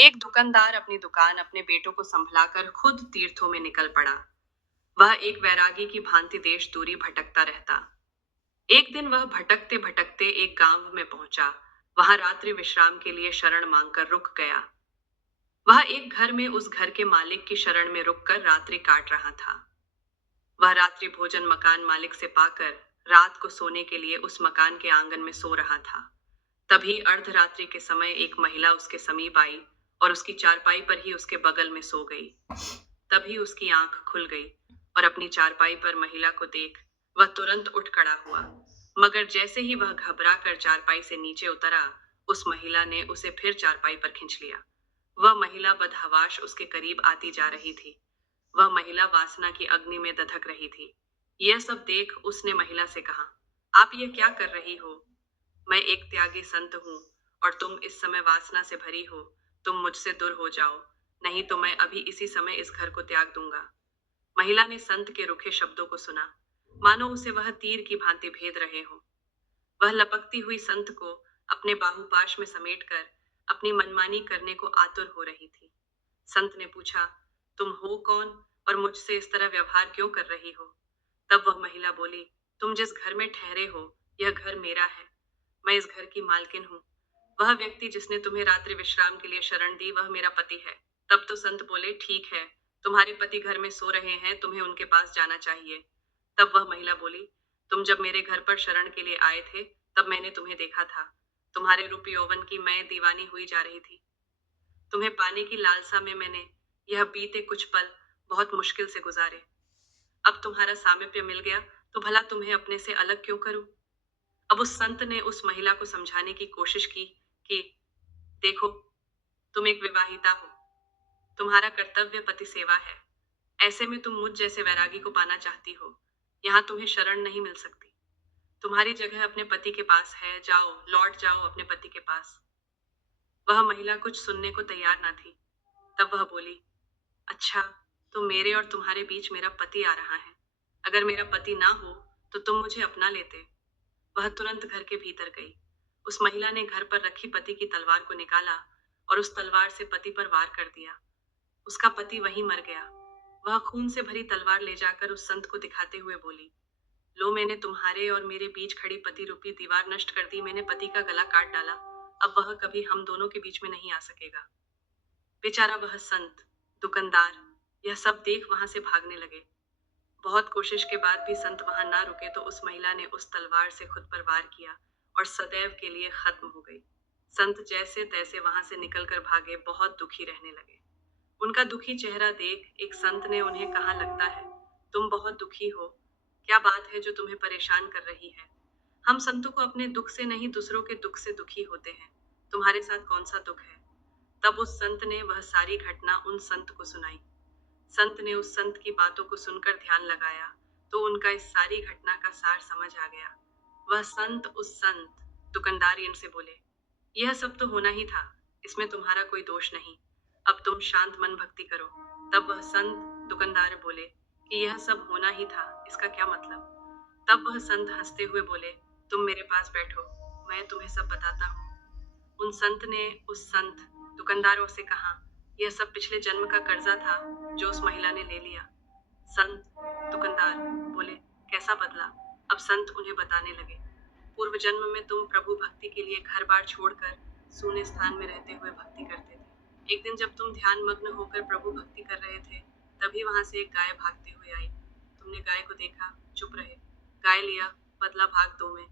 एक दुकानदार अपनी दुकान अपने बेटों को संभलाकर खुद तीर्थों में निकल पड़ा। वह एक वैरागी की भांति देश दूरी भटकता रहता। एक दिन वह भटकते भटकते एक गांव में पहुंचा। वहां रात्रि विश्राम के लिए शरण मांगकर रुक गया। वह एक घर में उस घर के मालिक की शरण में रुककर रात्रि काट रहा था। वह रात्रि भोजन मकान मालिक से पाकर रात को सोने के लिए उस मकान के आंगन में सो रहा था। तभी अर्धरात्रि के समय एक महिला उसके समीप आई और उसकी चारपाई पर ही उसके बगल में सो गई। तभी उसकी आंख खुल गई और अपनी चारपाई पर महिला को देख वह तुरंत उठ खड़ा हुआ। मगर जैसे ही वह घबरा कर चारपाई से नीचे उतरा, उस महिला ने उसे फिर चारपाई पर खींच लिया। वह महिला बदहवाश उसके करीब आती जा रही थी। वह महिला वासना की अग्नि में दधक रही थी। यह सब देख उसने महिला से कहा, आप ये क्या कर रही हो? मैं एक त्यागी संत हूँ और तुम इस समय वासना से भरी हो। तुम मुझसे दूर हो जाओ, नहीं तो मैं अभी इसी समय इस घर को त्याग दूंगा। महिला ने संत के रुखे शब्दों को सुना, मानो उसे वह तीर की भांति भेद रहे हो। वह लपकती हुई संत को अपने बाहुपाश में समेटकर अपनी मनमानी करने को आतुर हो रही थी। संत ने पूछा, तुम हो कौन और मुझसे इस तरह व्यवहार क्यों कर रही हो? तब वह महिला बोली, तुम जिस घर में ठहरे हो, यह घर मेरा है। मैं इस घर की मालकिन हूँ। वह व्यक्ति जिसने तुम्हें रात्रि विश्राम के लिए शरण दी, वह मेरा पति है। तब तो संत बोले, ठीक है, तुम्हारे पति घर में सो रहे हैं, तुम्हें उनके पास जाना चाहिए। तब वह महिला बोली, तुम जब मेरे घर पर शरण के लिए आए थे, तब मैंने तुम्हें देखा था। तुम्हारे रूप यौवन की मैं दीवानी हुई जा रही थी। तुम्हें पाने की लालसा में मैंने यह बीते कुछ पल बहुत मुश्किल से गुजारे। अब तुम्हारा सामीप्य मिल गया, तो भला तुम्हें अपने से अलग क्यों करूं? अब उस संत ने उस महिला को समझाने की कोशिश की कि देखो, तुम एक विवाहिता हो। तुम्हारा कर्तव्य पति सेवा है। ऐसे में तुम मुझ जैसे वैरागी को पाना चाहती हो। यहाँ तुम्हें शरण नहीं मिल सकती। तुम्हारी जगह अपने पति के पास है। जाओ, लौट जाओ अपने पति के पास। वह महिला कुछ सुनने को तैयार न थी। तब वह बोली, अच्छा, तो मेरे और तुम्हारे बीच मेरा पति आ रहा है। अगर मेरा पति ना हो तो तुम मुझे अपना लेते। वह तुरंत घर के भीतर गई। उस महिला ने घर पर रखी पति की तलवार को निकाला और उस तलवार से पति पर वार कर दिया। उसका पति वहीं मर गया। वह खून से भरी तलवार ले जाकर उस संत को दिखाते हुए बोली, लो, मैंने तुम्हारे और मेरे बीच खड़ी पति रूपी दीवार नष्ट कर दी। मैंने पति का गला काट डाला। अब वह कभी हम दोनों के बीच में नहीं आ सकेगा। बेचारा वह संत, दुकानदार यह सब देख वहां से भागने लगे। बहुत कोशिश के बाद भी संत वहां ना रुके तो उस महिला ने उस तलवार से खुद पर वार किया और सदैव के लिए खत्म हो गई। संत जैसे तैसे वहां से निकलकर भागे, बहुत दुखी रहने लगे। उनका दुखी चेहरा देख एक संत ने उन्हें कहा, लगता है तुम बहुत दुखी हो। क्या बात है जो तुम्हें परेशान कर रही है? हम संतों को अपने दुख से नहीं, दूसरों के दुख से दुखी होते हैं। तुम्हारे साथ कौन सा दुख है? तब उस संत ने वह सारी घटना उन संत को सुनाई। संत ने उस संत की बातों को सुनकर ध्यान लगाया तो उनका इस सारी घटना का सार समझ आ गया। वह संत उस संत दुकानदार से बोले, यह सब तो होना ही था, इसमें तुम्हारा कोई दोष नहीं। अब तुम शांत मन भक्ति करो। तब वह संत दुकानदार बोले कि यह सब होना ही था, इसका क्या मतलब? तब वह संत हंसते हुए बोले, तुम मेरे पास बैठो, मैं तुम्हें सब बताता हूँ। उन संत ने उस संत दुकानदारों से कहा, यह सब पिछले जन्म का कर्जा था जो उस महिला ने ले लिया। संत दुकानदार बोले, कैसा बदला? अब संत उन्हें बताने लगे, पूर्व जन्म में तुम प्रभु भक्ति के लिए घर बार छोड़कर सूने स्थान में रहते हुए भक्ति करते थे। एक दिन जब तुम ध्यान मग्न होकर प्रभु भक्ति कर रहे थे, तभी वहां से एक गाय भागते हुए आई। तुमने गाय को देखा, चुप रहे। गाय लिया, बदला भाग 2 में।